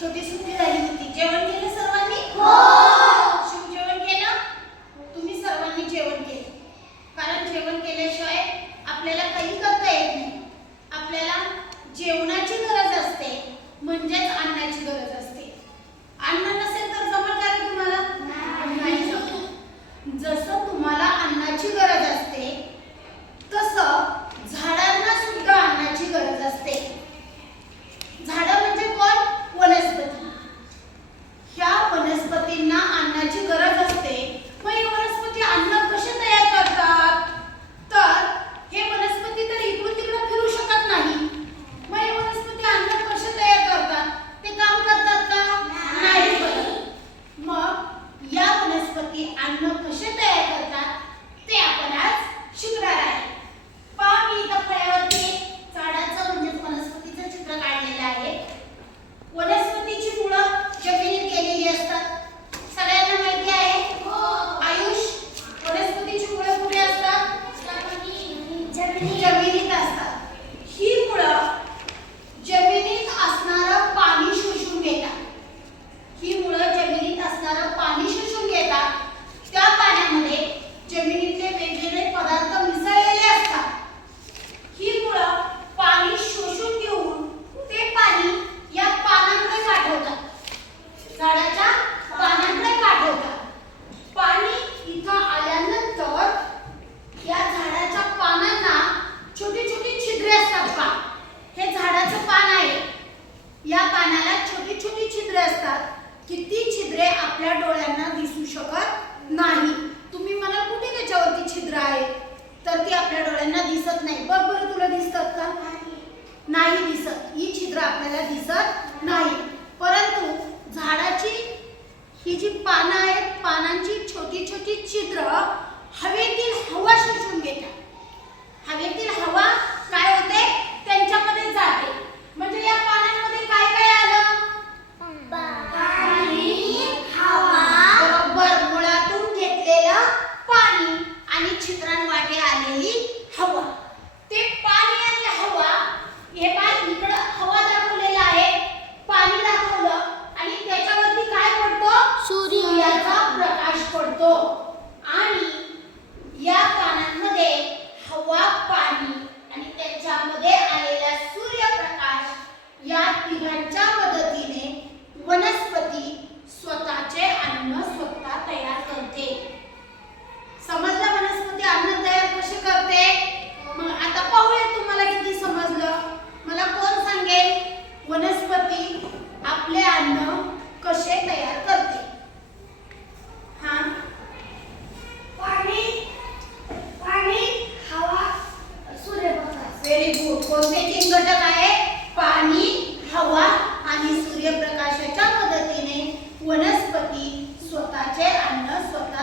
छोटी सुट्टी झाली होती. जेवण केलं सर्वांनी? हो. शिव जेवण केलं? तुम्ही सर्वांनी जेवण केलं. कारण जेवण केल्याशिवाय आपल्याला काही करता येत नाही. आपल्याला जेवणाची गरज असते, म्हणजेच अन्नाची गरज असते. अन्न नसेल तर जमल का रे तुम्हाला? नाही जमत. जसं तुम्हाला अन्नाची गरज असते तसं झाडांना सुद्धा अन्नाची गरज असते. झाडं म्हणजे कोण? वनस्पती. ह्या वनस्पतींना अन्नाची गरज असते. मग ही वनस्पती अन्न कसे तयार करतात? तर हे वनस्पती तर इकडून तिकडे फिरू शकत नाही. मग हे वनस्पती अन्न कसे तयार करतात? ते काम करतात का? नाही करत. मग या वनस्पती अन्न कसे तयार करतात ते आपण आज शिकणार आहे. पहा, मी इथं फळ्यावरती झाडाचं म्हणजे वनस्पतीचं चित्र काढलेलं आहे. वनस्पतीची मुळं जमिनीत गेलेली असतात. सगळ्यांना माहिती आहे? आयुष, वनस्पतीची मुळं कुठे असतात? जमिनीत असतात. ही मुळं जमिनीत असणारं पाणी शोषून घेतात. ही मुळं जमिनीत असणारं पाणी शोषून घेतात. त्या पाण्यामध्ये जमिनीतले वेगवेगळे पदार्थ मिसळलेले असतात. ही मुळं पाणी शोषून घेऊन ते पाणी या पानांकडे पाठवतात. झाडाच्या पानांकडे पाठवतात. पाणी इथं आल्यानंतर या झाडाच्या पानांना छोटी छोटी छिद्रे असतात. पहा, हे झाडाचं पान आहे. या पानाला छोटी छोटी छिद्रे असतात. किती छिद्रे आपल्या डोळ्यांना दिसू शकत नाही. तुम्ही म्हणाल कुठे त्याच्यावरती छिद्र आहे? तर ती आपल्या डोळ्यांना दिसत नाही. बघ बरं, तुला दिसतात का? नाही दिसत. ही छिद्र आपल्याला दिसत नाही. परंतु झाडाची ही जी पानं आहेत, पानांची छोटी छोटी छिद्र हवेतील हवा शोषून घेतात. हवेतील हवा काय होते? त्यांच्यामध्ये जाते. म्हणजे या पानांमध्ये काय काय आलं? बरोबर, मुळातून घेतलेलं पाणी आणि छिद्रांवाटे आलेली हवा. ते पाणी आणि हवा, हे पाणी इकडं हवा दाखवलेला आहे, पाणी दाखवलं आणि त्याच्यावरती काय पडतो? सूर्याचा प्रकाश पडतो. आणि या पानांमध्ये हवा, पाणी आणि त्याच्यामध्ये आलेला सूर्यप्रकाश या तिघांच्या मदतीने वनस्पती स्वतःचे अन्न स्वतः तयार करते. समजलं वनस्पती अन्न तयार कसे करते? मग आता पाहूया तुम्हाला किती समजलं. मला कोण सांगेल वनस्पती आपले अन्न कसे तयार करते? हा, पाणी, हवा, सूर्यप्रकाश. Very good. कोणते 3 घटक आहे? पाणी, हवा आणि सूर्यप्रकाशाच्या मदतीने वनस्पती स्वतःचे अन्न स्वतः